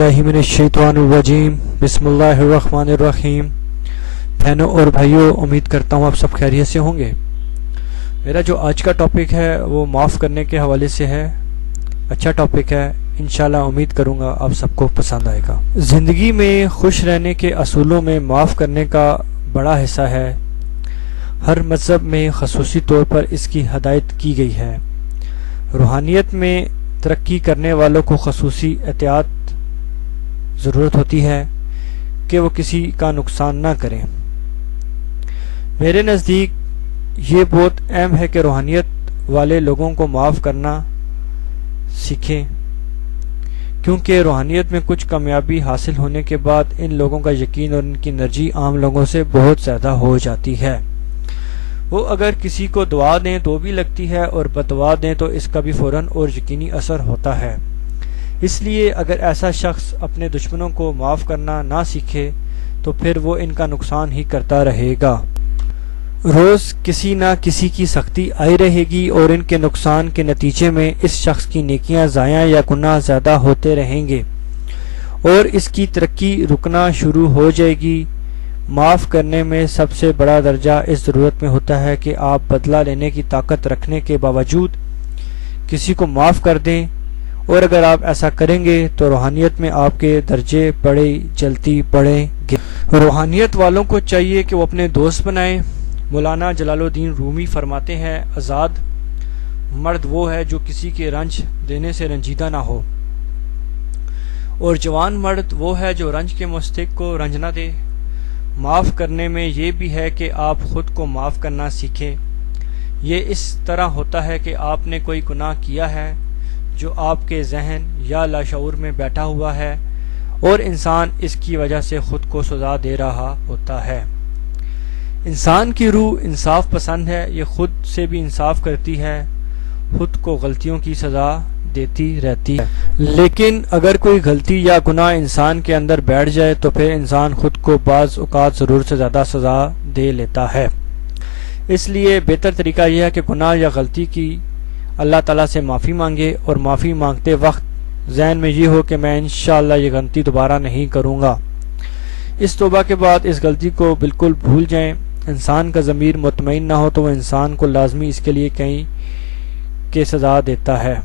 मिनश्शैतानिर्रजीम बिस्मिल्लाहिर्रहमानिर्रहीम। बहनों और भाइयों, उम्मीद करता हूँ आप सब खैरियत से होंगे। मेरा जो आज का टॉपिक है वो माफ़ करने के हवाले से है। अच्छा टॉपिक है, इंशाल्लाह उम्मीद करूँगा आप सबको पसंद आएगा। ज़िंदगी में खुश रहने के असूलों में माफ़ करने का बड़ा हिस्सा है। हर मज़हब में ख़ुसूसी तौर पर इसकी हदायत की गई है। रूहानियत में तरक्की करने वालों को ख़ुसूसी एहतियात ज़रूरत होती है कि वो किसी का नुकसान ना करें। मेरे नज़दीक ये बहुत अहम है कि रूहानियत वाले लोगों को माफ़ करना सीखें, क्योंकि रूहानियत में कुछ कामयाबी हासिल होने के बाद इन लोगों का यकीन और इनकी एनर्जी आम लोगों से बहुत ज़्यादा हो जाती है। वो अगर किसी को दुआ दें तो भी लगती है और बददुआ दें तो इसका भी फ़ौरन और यकीनी असर होता है। इसलिए अगर ऐसा शख्स अपने दुश्मनों को माफ़ करना ना सीखे तो फिर वो इनका नुकसान ही करता रहेगा। रोज़ किसी ना किसी की सख्ती आई रहेगी और इनके नुकसान के नतीजे में इस शख्स की नेकियां ज़ाया या गुनाह ज़्यादा होते रहेंगे और इसकी तरक्की रुकना शुरू हो जाएगी। माफ़ करने में सबसे बड़ा दर्जा इस ज़रूरत में होता है कि आप बदला लेने की ताकत रखने के बावजूद किसी को माफ़ कर दें, और अगर आप ऐसा करेंगे तो रूहानियत में आपके दर्जे बड़े जल्दी बढ़ेंगे। रूहानियत वालों को चाहिए कि वो अपने दोस्त बनाएं। मौलाना जलालुद्दीन रूमी फरमाते हैं, आज़ाद मर्द वो है जो किसी के रंज देने से रंजीदा ना हो, और जवान मर्द वो है जो रंज के मुस्तहिक को रंज ना दे। माफ़ करने में ये भी है कि आप ख़ुद को माफ़ करना सीखें। ये इस तरह होता है कि आपने कोई गुनाह किया है जो आपके जहन या लाशऊर में बैठा हुआ है और इंसान इसकी वजह से ख़ुद को सज़ा दे रहा होता है। इंसान की रूह इंसाफ पसंद है, ये ख़ुद से भी इंसाफ करती है, ख़ुद को गलतियों की सज़ा देती रहती है। लेकिन अगर कोई गलती या गुनाह इंसान के अंदर बैठ जाए तो फिर इंसान ख़ुद को बाज़ औक़ात ज़रूरत से ज़्यादा सज़ा दे लेता है। इसलिए बेहतर तरीका यह है कि गुनाह या गलती की अल्लाह ताला से माफ़ी मांगे और माफ़ी मांगते वक्त ज़हन में ये हो कि मैं इंशाअल्लाह ये गलती दोबारा नहीं करूँगा। इस तौबा के बाद इस गलती को बिल्कुल भूल जाएं। इंसान का ज़मीर मुतमईन ना हो तो वह इंसान को लाजमी इसके लिए कहीं के सज़ा देता है।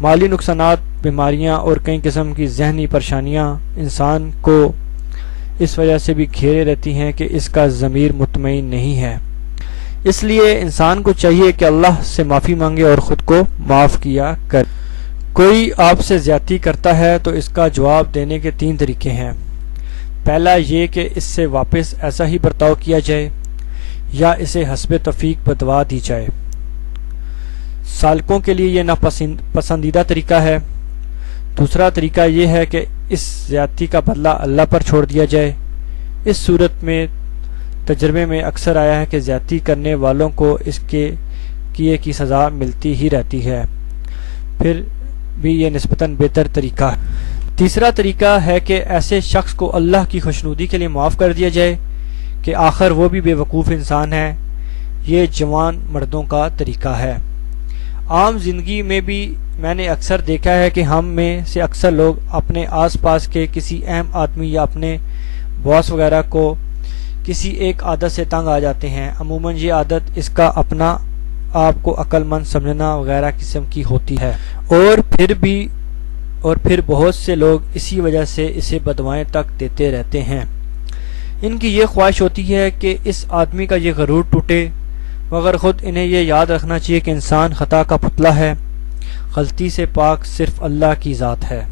माली नुकसानात, बीमारियाँ और कई किस्म की जहनी परेशानियाँ इंसान को इस वजह से भी घेरे रहती हैं कि इसका ज़मीर मुतमईन नहीं है। इसलिए इंसान को चाहिए कि अल्लाह से माफ़ी मांगे और ख़ुद को माफ़ किया कर। कोई आपसे ज़्यादती करता है तो इसका जवाब देने के 3 तरीके हैं। पहला ये कि इससे वापस ऐसा ही बर्ताव किया जाए या इसे हस्बे तौफीक बदवा दी जाए। सालकों के लिए ये नापसंदीदा तरीका है। दूसरा तरीका ये है कि इस ज़्यादती का बदला अल्लाह पर छोड़ दिया जाए। इस सूरत में तजर्बे में अक्सर आया है कि ज़्यादती करने वालों को इसके किए की सज़ा मिलती ही रहती है, फिर भी ये निस्बतन बेहतर तरीका है। तीसरा तरीका है कि ऐसे शख्स को अल्लाह की खुशनुदी के लिए माफ़ कर दिया जाए कि आखिर वो भी बेवकूफ़ इंसान है। ये जवान मर्दों का तरीका है। आम ज़िंदगी में भी मैंने अक्सर देखा है कि हम में से अक्सर लोग अपने आसपास के किसी अहम आदमी या अपने बॉस वगैरह को किसी एक आदत से तंग आ जाते हैं। अमूमन ये आदत इसका अपना आप को अक्लमंद समझना वगैरह किस्म की होती है, और फिर बहुत से लोग इसी वजह से इसे बदवाएं तक देते रहते हैं। इनकी ये ख्वाहिश होती है कि इस आदमी का ये गरूर टूटे, मगर ख़ुद इन्हें ये याद रखना चाहिए कि इंसान ख़ता का पुतला है। गलती से पाक सिर्फ अल्लाह की ज़ात है।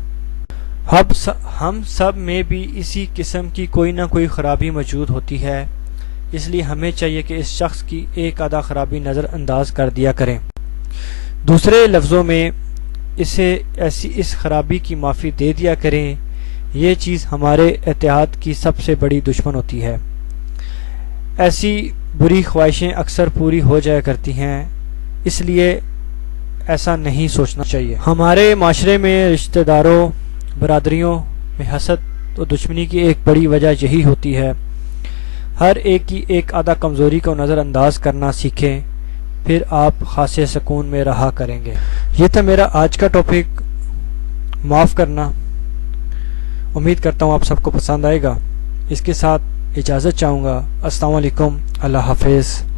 हम सब में भी इसी किस्म की कोई ना कोई ख़राबी मौजूद होती है। इसलिए हमें चाहिए कि इस शख्स की एक आधा ख़राबी नज़रअंदाज कर दिया करें। दूसरे लफ्ज़ों में इस ख़राबी की माफ़ी दे दिया करें। ये चीज़ हमारे इत्तेहाद की सबसे बड़ी दुश्मन होती है। ऐसी बुरी ख्वाहिशें अक्सर पूरी हो जाया करती हैं, इसलिए ऐसा नहीं सोचना चाहिए। हमारे माशरे में रिश्तेदारों, बरादरियों में हसद और दुश्मनी की एक बड़ी वजह यही होती है। हर एक की एक आधा कमज़ोरी को नज़रअंदाज करना सीखें, फिर आप खासे सुकून में रहा करेंगे। ये था मेरा आज का टॉपिक, माफ़ करना। امید کرتا ہوں آپ سب کو پسند آئے گا. اس کے ساتھ اجازت چاہوں گا. السلام علیکم. اللہ حافظ.